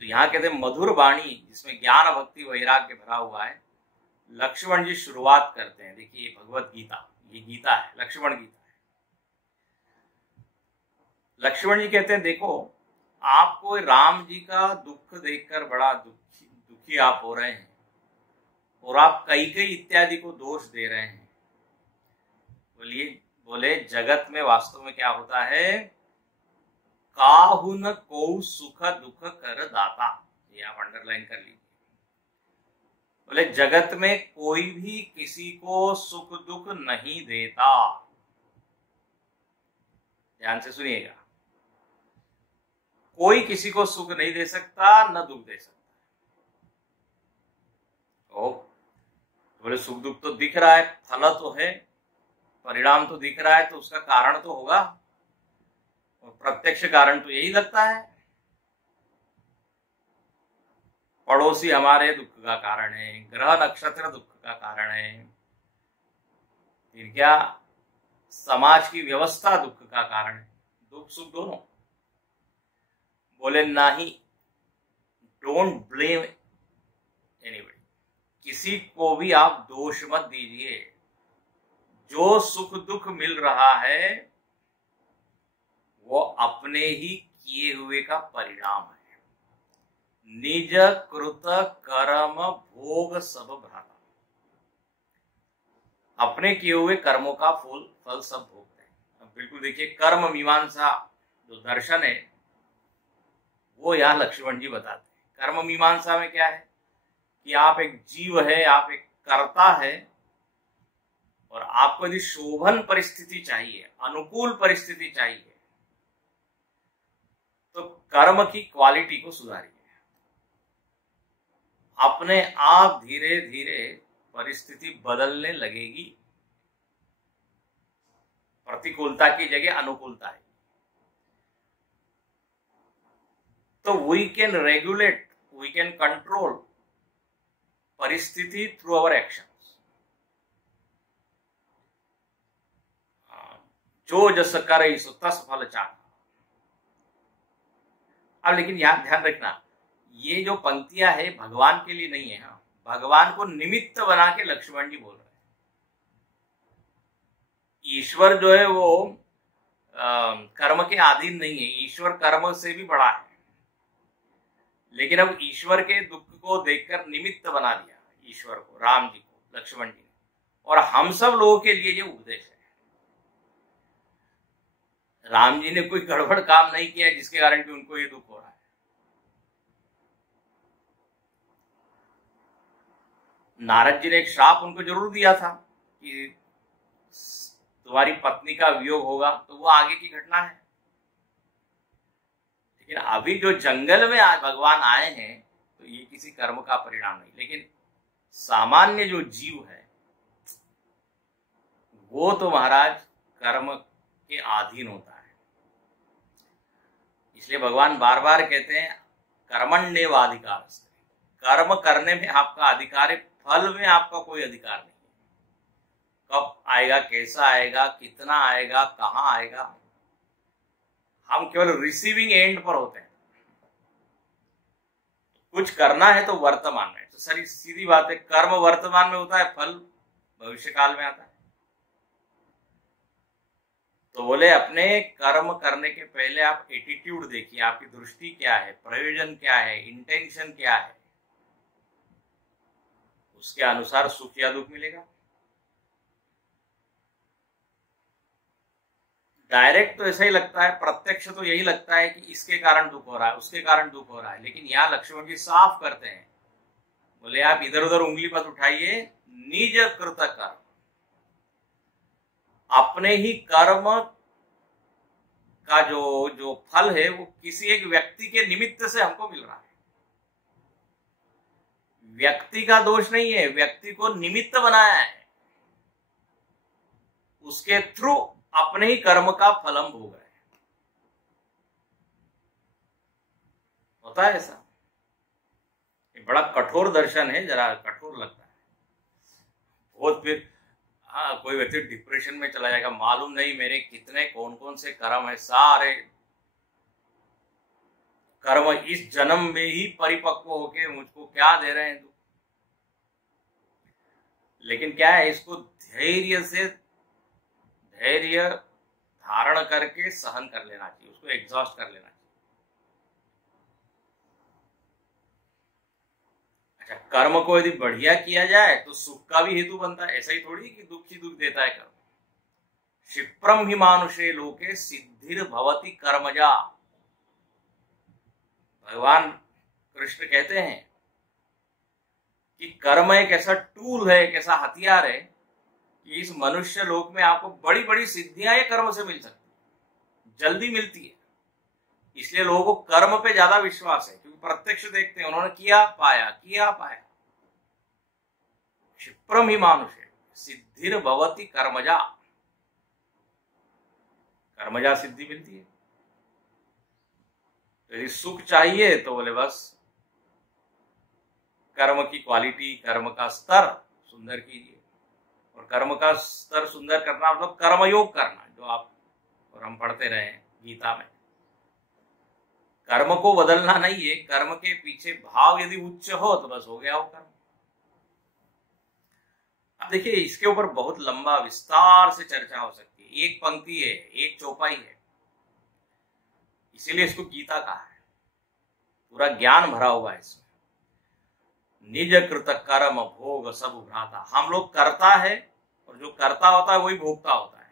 तो यहाँ कहते मधुर वाणी जिसमें ज्ञान भक्ति वैराग्य भरा हुआ है। लक्ष्मण जी शुरुआत करते हैं, देखिए भगवत गीता, ये गीता है, लक्ष्मण गीता है। लक्ष्मण जी कहते हैं देखो, आपको राम जी का दुख देखकर बड़ा दुखी आप हो रहे हैं और आप कई इत्यादि को दोष दे रहे हैं। बोले जगत में वास्तव में क्या होता है, काहु न को सुख दुख कर दाता। ये आप अंडरलाइन कर लीजिए। बोले जगत में कोई भी किसी को सुख दुख नहीं देता। ध्यान से सुनिएगा, कोई किसी को सुख नहीं दे सकता न दुख दे सकता। ओ बोले सुख दुख तो दिख रहा है, फल तो है, परिणाम तो दिख रहा है, तो उसका कारण तो होगा, और प्रत्यक्ष कारण तो यही लगता है। पड़ोसी हमारे दुख का कारण है, ग्रह नक्षत्र दुख का कारण है, फिर क्या समाज की व्यवस्था दुख का कारण है, दुख सुख दोनों। बोले नहीं, डोंट ब्लेम एनीबडी, किसी को भी आप दोष मत दीजिए। जो सुख दुख मिल रहा है वो अपने ही किए हुए का परिणाम है। निज कृत कर्म भोग सब भ्राता, अपने किए हुए कर्मों का फल सब भोगते हैं। अब बिल्कुल देखिए, कर्म मीमांसा जो दर्शन है वो यहाँ लक्ष्मण जी बताते हैं। कर्म मीमांसा में क्या है कि आप एक जीव है, आप एक कर्ता है, और आपको यदि शोभन परिस्थिति चाहिए, अनुकूल परिस्थिति चाहिए, तो कर्म की क्वालिटी को सुधारिए। अपने आप धीरे धीरे परिस्थिति बदलने लगेगी, प्रतिकूलता की जगह अनुकूलता है। तो we can regulate, we can control परिस्थिति थ्रू अवर एक्शंस। जो जस करे सो तस फल चाह। अब लेकिन यहां ध्यान रखना, ये जो पंक्तियां है भगवान के लिए नहीं है। हाँ, भगवान को निमित्त बना के लक्ष्मण जी बोल रहे हैं। ईश्वर जो है वो कर्म के अधीन नहीं है, ईश्वर कर्म से भी बड़ा है। लेकिन अब ईश्वर के दुख को देखकर निमित्त बना दिया ईश्वर को, राम जी को, लक्ष्मण जी ने, और हम सब लोगों के लिए ये उपदेश है। राम जी ने कोई गड़बड़ काम नहीं किया जिसके कारण कि उनको ये दुख हो रहा है। नारद जी ने एक श्राप उनको जरूर दिया था कि तुम्हारी पत्नी का वियोग होगा, तो वो आगे की घटना है। लेकिन अभी जो जंगल में आज भगवान आए हैं तो ये किसी कर्म का परिणाम नहीं। लेकिन सामान्य जो जीव है वो तो महाराज कर्म के अधीन होता है। इसलिए भगवान बार बार कहते हैं कर्मण्येवाधिकार, कर्म करने में आपका अधिकार है, फल में आपका कोई अधिकार नहीं। कब आएगा, कैसा आएगा, कितना आएगा, कहां आएगा, हम केवल रिसीविंग एंड पर होते हैं। कुछ करना है तो वर्तमान में, तो सर सीधी बात है, कर्म वर्तमान में होता है, फल भविष्य काल में आता है। तो बोले अपने कर्म करने के पहले आप एटीट्यूड देखिए, आपकी दृष्टि क्या है, प्रयोजन क्या है, इंटेंशन क्या है, उसके अनुसार सुख या दुख मिलेगा। डायरेक्ट तो ऐसा ही लगता है, प्रत्यक्ष तो यही लगता है कि इसके कारण दुख हो रहा है, उसके कारण दुख हो रहा है। लेकिन यहाँ लक्ष्मण जी साफ करते हैं, बोले आप इधर उधर उंगली मत उठाइए, निज कृत कर्म, अपने ही कर्म का जो फल है वो किसी एक व्यक्ति के निमित्त से हमको मिल रहा है। व्यक्ति का दोष नहीं है, व्यक्ति को निमित्त बनाया है, उसके थ्रू अपने ही कर्म का फल हम भोग रहे हैं। होता है ऐसा? ये बड़ा कठोर दर्शन है, जरा कठोर लगता है बहुत। फिर कोई व्यक्ति डिप्रेशन में चला जाएगा, मालूम नहीं मेरे कितने कौन कौन से कर्म है, सारे कर्म इस जन्म में ही परिपक्व होके मुझको क्या दे रहे हैं। लेकिन क्या है, इसको धैर्य धारण करके सहन कर लेना चाहिए, उसको एग्जॉस्ट कर लेना चाहिए। अच्छा, कर्म को यदि बढ़िया किया जाए तो सुख का भी हेतु बनता है। ऐसा ही थोड़ी कि दुख ही दुख देता है कर्म। क्षिप्रम ही मानुषे लोके सिद्धिर भवति कर्मजा, भगवान कृष्ण कहते हैं कि कर्म एक ऐसा टूल है, एक ऐसा हथियार है कि इस मनुष्य लोक में आपको बड़ी बड़ी सिद्धियां ये कर्म से मिल सकती है। जल्दी मिलती है, इसलिए लोगों को कर्म पे ज्यादा विश्वास है, क्योंकि प्रत्यक्ष देखते हैं, उन्होंने किया पाया, किया पाया। क्षिप्रम ही मानुषे सिद्धिर भवति कर्मजा, कर्मजा सिद्धि मिलती है। तो यदि सुख चाहिए तो बोले बस कर्म की क्वालिटी, कर्म का स्तर सुंदर कीजिए। और कर्म का स्तर सुंदर करना मतलब कर्मयोग करना, जो आप और हम पढ़ते रहे गीता में। कर्म को बदलना नहीं है, कर्म के पीछे भाव यदि उच्च हो तो बस हो गया वो कर्म। अब देखिए, इसके ऊपर बहुत लंबा विस्तार से चर्चा हो सकती है, एक पंक्ति है, एक चौपाई है, इसीलिए इसको गीता कहा है। पूरा ज्ञान भरा हुआ है इसमें। निज कृत कर्म भोग सब भ्राता, हम लोग करता है और जो करता होता है वही भोगता होता है।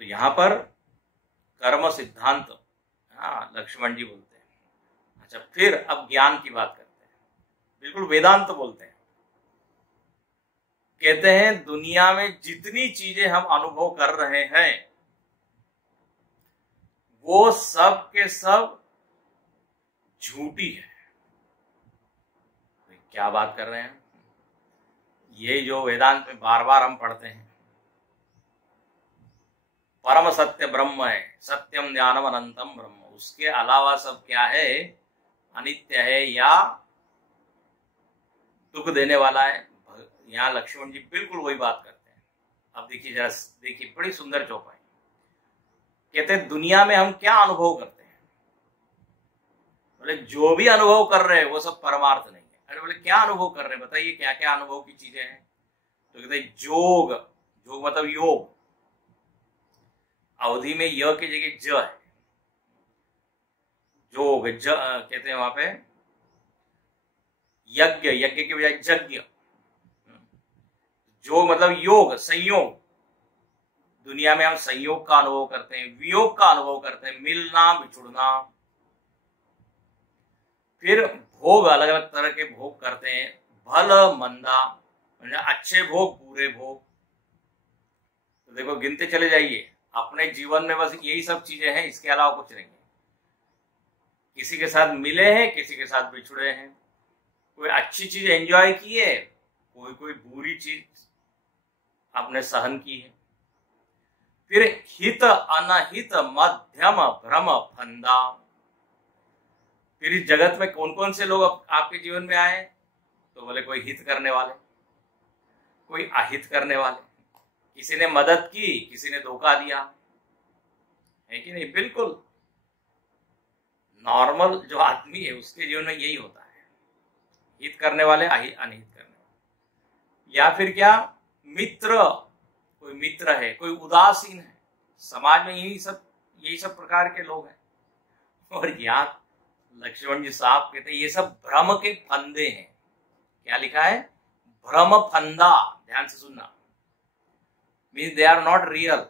तो यहां पर कर्म सिद्धांत, हाँ, लक्ष्मण जी बोलते हैं। अच्छा, फिर अब ज्ञान की बात करते हैं, बिल्कुल वेदांत बोलते हैं। कहते हैं दुनिया में जितनी चीजें हम अनुभव कर रहे हैं वो सब के सब झूठी है। क्या बात कर रहे हैं? ये जो वेदांत में बार बार हम पढ़ते हैं, परम सत्य ब्रह्म है, सत्यम ज्ञानम अनंतम ब्रह्म, उसके अलावा सब क्या है? अनित्य है या दुख देने वाला है। यहाँ लक्ष्मण जी बिल्कुल वही बात करते हैं। अब देखिए, जरा देखिए, बड़ी सुंदर चौपाई। कहते हैं दुनिया में हम क्या अनुभव करते हैं? बोले जो भी अनुभव कर रहे हैं वो सब परमार्थ नहीं है। अरे बोले क्या अनुभव कर रहे हैं, बताइए क्या क्या अनुभव की चीजें हैं? तो कहते हैं जोग, जोग मतलब योग, अवधि में य की जगह ज है, जोग ज कहते हैं वहां पे। यज्ञ, यज्ञ की बजाय यज्ञ, जो मतलब योग, संयोग। दुनिया में हम संयोग का अनुभव करते हैं, वियोग का अनुभव करते हैं, मिलना बिछुड़ना। फिर भोग, अलग अलग तरह के भोग करते हैं, भल मंदा, अच्छे भोग, बुरे भोग। तो देखो, गिनते चले जाइए, अपने जीवन में बस यही सब चीजें हैं, इसके अलावा कुछ नहीं है। किसी के साथ मिले हैं, किसी के साथ बिछुड़े हैं, कोई अच्छी चीज एंजॉय की है, कोई कोई बुरी चीज आपने सहन की है। फिर हित अनहित मध्यम भ्रम फंदा। फिर इस जगत में कौन कौन से लोग आपके जीवन में आए? तो बोले कोई हित करने वाले, कोई अहित करने वाले, किसी ने मदद की, किसी ने धोखा दिया, है कि नहीं? बिल्कुल नॉर्मल जो आदमी है उसके जीवन में यही होता है, हित करने वाले, अनिहित करने वाले। या फिर क्या, मित्र, कोई मित्र है, कोई उदासीन है। समाज में यही सब प्रकार के लोग हैं। और यहाँ लक्ष्मण जी साहब कहते हैं ये सब भ्रम के फंदे हैं। क्या लिखा है? भ्रम फंदा। ध्यान से सुनना, means they are not real.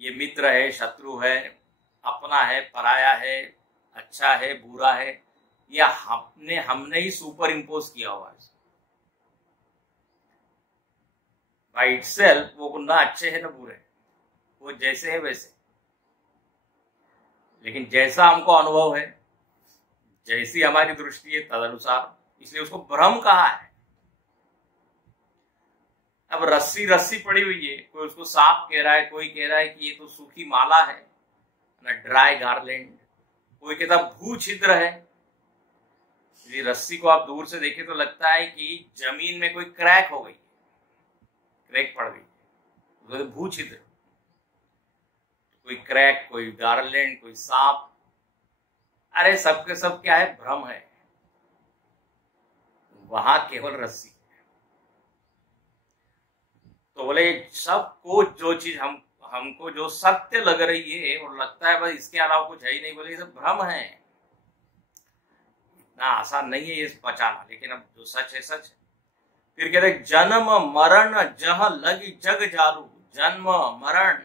ये मित्र है, शत्रु है, अपना है, पराया है, अच्छा है, बुरा है, या हमने ही सुपर इम्पोज किया हुआ है। बाई इटसेल्फ वो ना अच्छे है ना बुरे, वो जैसे है वैसे। लेकिन जैसा हमको अनुभव है, जैसी हमारी दृष्टि है तदनुसार, इसलिए उसको भ्रम कहा है। अब रस्सी रस्सी पड़ी हुई है, कोई उसको सांप कह रहा है, कोई कह रहा है कि ये तो सूखी माला है ना, ड्राई गार्लैंड, कोई कहता भू छिद्र है। यदि रस्सी को आप दूर से देखें तो लगता है कि जमीन में कोई क्रैक हो गई, क्रैक पड़ गई, भू छिद्र। कोई क्रैक, कोई गार्लैंड, कोई सांप, अरे सबके सब क्या है? भ्रम है। वहां केवल रस्सी। तो बोले सबको जो चीज हमको जो सत्य लग रही है और लगता है बस इसके अलावा कुछ है ही नहीं, बोले ये सब भ्रम है। इतना आसान नहीं है ये पचाना, लेकिन अब जो सच है सच है। फिर कहते जन्म मरण जह लगी जग जालू। जन्म मरण,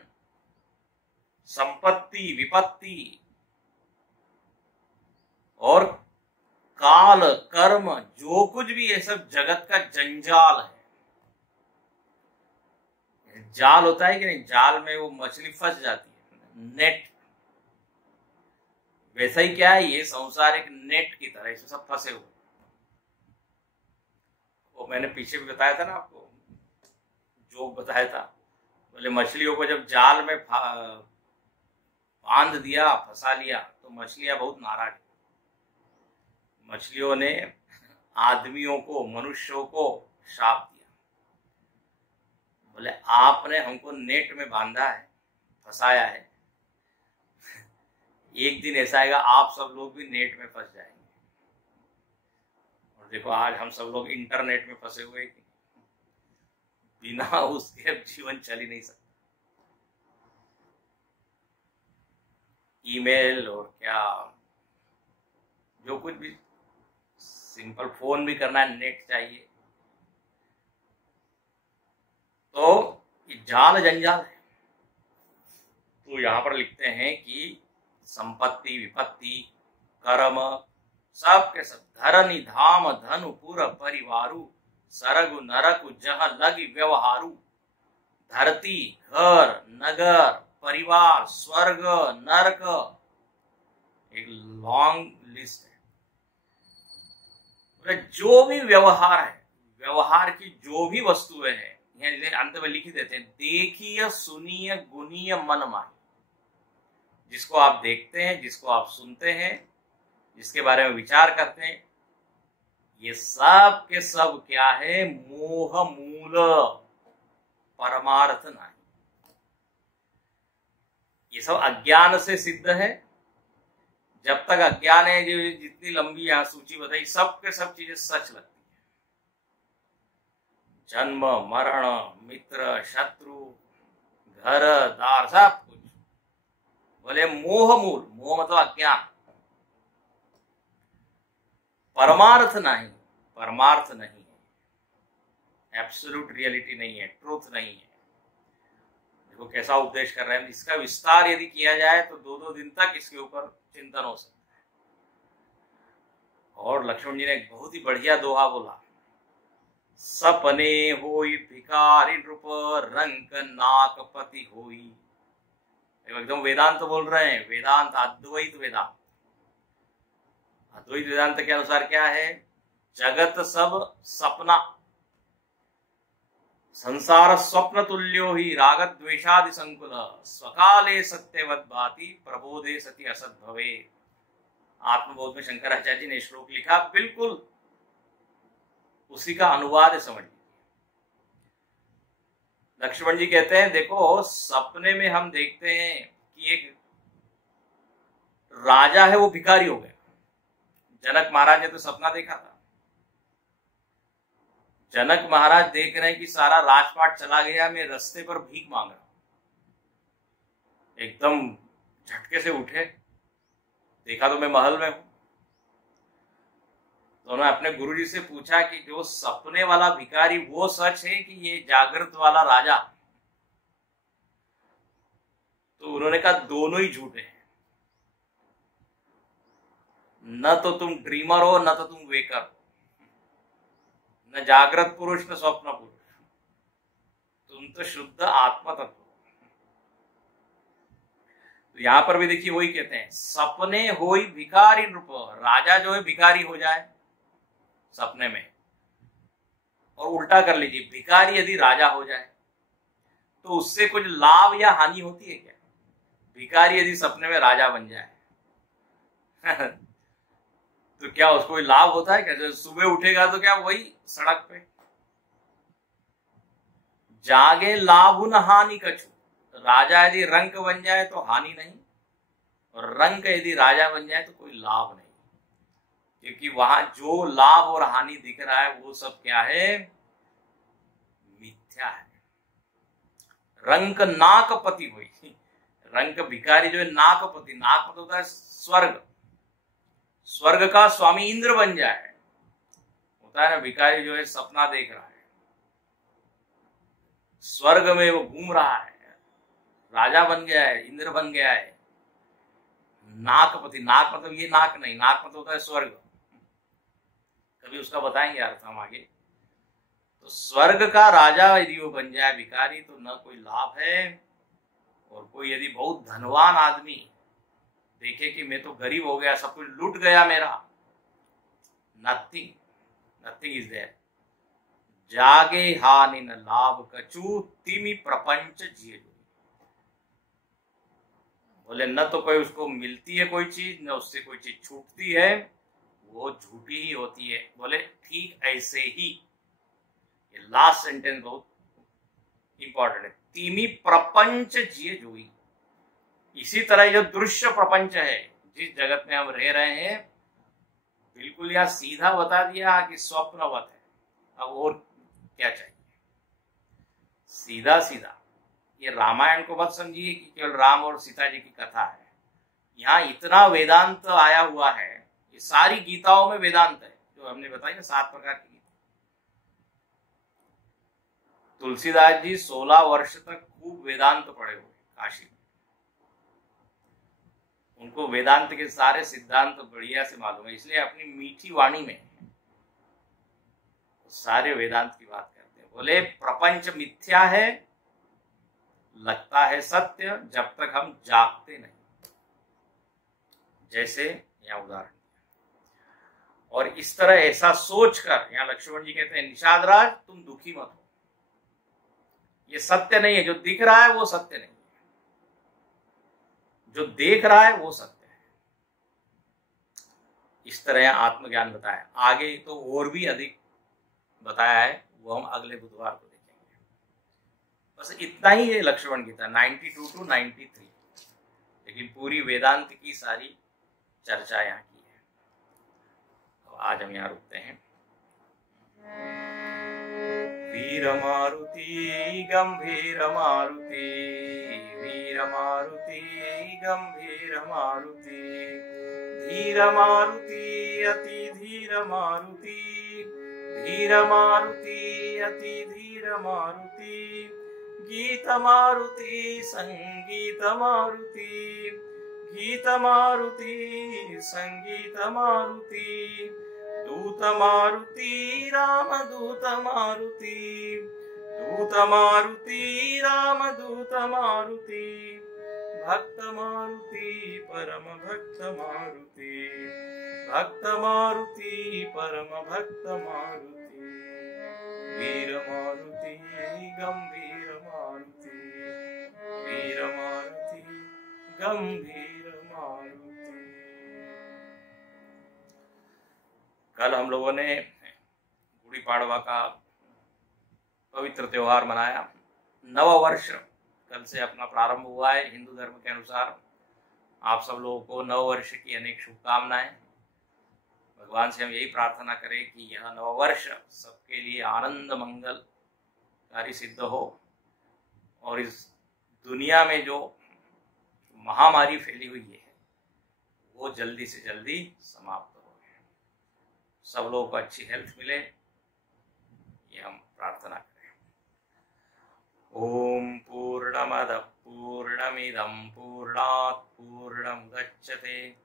संपत्ति विपत्ति और काल कर्म, जो कुछ भी ये सब जगत का जंजाल है। जाल होता है कि नहीं, जाल में वो मछली फंस जाती है, नेट। वैसा ही क्या है, ये संसार एक नेट की तरह, इसमें सब फंसे हुए। वो मैंने पीछे भी बताया था ना आपको, जोक बताया था, बोले मछलियों को जब जाल में बांध दिया, फंसा लिया, तो मछलियां बहुत नाराज। मछलियों ने आदमियों को, मनुष्यों को श्राप दिया, बोले आपने हमको नेट में बांधा है, फंसाया है, एक दिन ऐसा आएगा आप सब लोग भी नेट में फंस जाएंगे। और देखो आज हम सब लोग इंटरनेट में फंसे हुए हैं, बिना उसके अब जीवन चल ही नहीं सकता। ईमेल और क्या, जो कुछ भी, सिंपल फोन भी करना है, नेट चाहिए। तो ये जाल जंजाल है। तो यहां पर लिखते हैं कि संपत्ति, विपत्ति, कर्म, सब के सब, धरनी धाम धनु पुर परिवारु, सरगु नरकु जह लगी व्यवहारु, धरती, घर, नगर, परिवार, स्वर्ग, नरक, एक लॉन्ग लिस्ट है। जो भी व्यवहार है, व्यवहार की जो भी वस्तुएं हैं, यहाँ अंत में लिख देते हैं, देखिए सुनिए गुनीय मन माही। जिसको आप देखते हैं, जिसको आप सुनते हैं, जिसके बारे में विचार करते हैं, ये सब के सब क्या है, मोह मूल, परमार्थ नहीं। ये सब अज्ञान से सिद्ध है। जब तक अज्ञान है, जो जितनी लंबी यहां सूची बताई, सब के सब चीजें सच लगती है। जन्म, मरण, मित्र, शत्रु, घर, दार, सब कुछ। बोले मोह मूल, मोह मतलब अज्ञान। परमार्थ नहीं, परमार्थ नहीं है, एब्सोल्यूट रियलिटी नहीं है, ट्रूथ नहीं है। देखो कैसा उपदेश कर रहे हैं। इसका विस्तार यदि किया जाए तो 2-2 दिन तक इसके ऊपर चिंतन हो सकता है। और लक्ष्मण जी ने एक बहुत ही बढ़िया दोहा बोला, सपने होई भिखारी नृप, रंक नाक पति होई। एकदम वेदांत तो बोल रहे हैं, वेदांत, अद्वैत वेदांत। अद्वैत वेदांत के अनुसार क्या है, जगत सब सपना, संसार स्वप्न तुल्यो ही राग द्वेषादि संकुल, स्वकाले सत्यवत भाति, प्रबोधे सति असत भवे। आत्मबोध में शंकराचार्य जी ने श्लोक लिखा, बिल्कुल उसी का अनुवाद समझ। लक्ष्मण जी कहते हैं, देखो सपने में हम देखते हैं कि एक राजा है, वो भिखारी हो गया। जनक महाराज ने तो सपना देखा था। जनक महाराज देख रहे हैं कि सारा राजपाट चला गया, मैं रास्ते पर भीख मांग रहा हूं। एकदम झटके से उठे, देखा तो मैं महल में हूं। तो उन्होंने अपने गुरुजी से पूछा कि जो सपने वाला भिखारी वो सच है कि ये जागृत वाला राजा? तो उन्होंने कहा दोनों ही झूठे हैं। न तो तुम ड्रीमर हो, न तो तुम वेकर हो, न जागृत पुरुष न स्वप्न पुरुष, तुम तो शुद्ध आत्मा तत्व। तो यहां पर भी देखिए वही कहते हैं, सपने होई भिखारी नृप, राजा जो है भिखारी हो जाए सपने में। और उल्टा कर लीजिए, भिखारी यदि राजा हो जाए तो उससे कुछ लाभ या हानि होती है क्या? भिखारी यदि सपने में राजा बन जाए तो क्या उसको लाभ होता है? क्या सुबह उठेगा तो क्या वही सड़क पे? जागे लाभ न हानि कछु, राजा यदि रंक बन जाए तो हानि नहीं, और रंक यदि राजा बन जाए तो कोई लाभ नहीं। क्योंकि वहां जो लाभ और हानि दिख रहा है वो सब क्या है? मिथ्या है। रंक नाकपति हुई, रंक भिखारी जो है नाकपति, नाकपति होता है स्वर्ग, स्वर्ग का स्वामी इंद्र बन जाए। होता है ना, भिखारी जो है सपना देख रहा है, स्वर्ग में वो घूम रहा है, राजा बन गया है, इंद्र बन गया है। नाकपति, नाक मतलब ये नाक नहीं, नाक मतलब होता है स्वर्ग। कभी उसका बताएंगे अर्थ हम आगे। तो स्वर्ग का राजा यदि वो बन जाए भिखारी तो न कोई लाभ है, और कोई यदि बहुत धनवान आदमी देखे कि मैं तो गरीब हो गया, सब कुछ लूट गया मेरा, नथिंग इज देयर। जागे हानि न लाभ कछु, तिमि प्रपंच जिए। बोले न तो कोई उसको मिलती है कोई चीज, न उससे कोई चीज छूटती है, वो झूठी ही होती है। बोले ठीक ऐसे ही, ये लास्ट सेंटेंस बहुत इंपॉर्टेंट है, तिमि प्रपंच जिए जोई। इसी तरह जो दृश्य प्रपंच है, जिस जगत में हम रह रहे हैं, बिल्कुल यह सीधा बता दिया कि स्वप्नवत है। अब और क्या चाहिए, सीधा सीधा। ये रामायण को मत समझिए कि केवल राम और सीता जी की कथा है, यहाँ इतना वेदांत आया हुआ है। ये सारी गीताओं में वेदांत है, जो हमने बताई ना 7 प्रकार की गीता। तुलसीदास जी 16 वर्ष तक खूब वेदांत पढ़े हुए काशी में, उनको वेदांत के सारे सिद्धांत बढ़िया से मालूम है, इसलिए अपनी मीठी वाणी में सारे वेदांत की बात करते हैं। बोले प्रपंच मिथ्या है, लगता है सत्य जब तक हम जागते नहीं। जैसे यहाँ उदाहरण, और इस तरह ऐसा सोचकर, यहाँ लक्ष्मण जी कहते हैं निषाद राज तुम दुखी मत हो, ये सत्य नहीं है, जो दिख रहा है वो सत्य नहीं है, जो देख रहा है वो सत्य है। इस तरह आत्मज्ञान बताया, आगे तो और भी अधिक बताया है, वो हम अगले बुधवार को देखेंगे। बस इतना ही है लक्ष्मण गीता 92 to 93, लेकिन पूरी वेदांत की सारी चर्चा यहाँ की है। तो आज हम यहाँ रुकते हैं। वीर मारुति गंभीर मारुति, वीर मारुति गंभीर मारुति, धीर मारुति अति धीर मारुति, धीर मारुति अति धीर मारुति, गीत मारुति संगीत मारुति, गीत मारुति संगीत मारुति, दूत मारुति राम दूत मारुति, दूत मारुति राम दूत मारुति, भक्त मारुति परम भक्त मारुति, भक्त मारुति परम भक्त मारुति, वीर मारुति गंभीर मारुति, वीर मारुति गंभीर मारुति। कल हम लोगों ने गुड़ी पाड़वा का पवित्र त्योहार मनाया। नव वर्ष कल से अपना प्रारंभ हुआ है हिंदू धर्म के अनुसार। आप सब लोगों को नव वर्ष की अनेक शुभकामनाएं। भगवान से हम यही प्रार्थना करें कि यह नव वर्ष सबके लिए आनंद मंगलकारी सिद्ध हो, और इस दुनिया में जो महामारी फैली हुई है वो जल्दी से जल्दी समाप्त हो, सब लोगों को अच्छी हेल्थ मिले, ये हम प्रार्थना करें। ओम पूर्णमद पूर्णमिदं पूर्णात् पूर्णमुदच्यते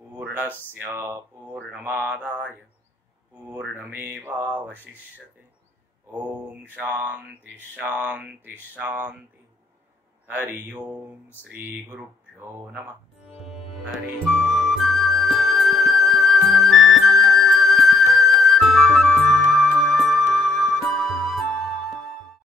पूर्णस्य पूर्णमादाय पूर्णमेवावशिष्यते। ओम शांति शांति शांति। हरि ओम। श्री गुरुभ्यो नमः। हरि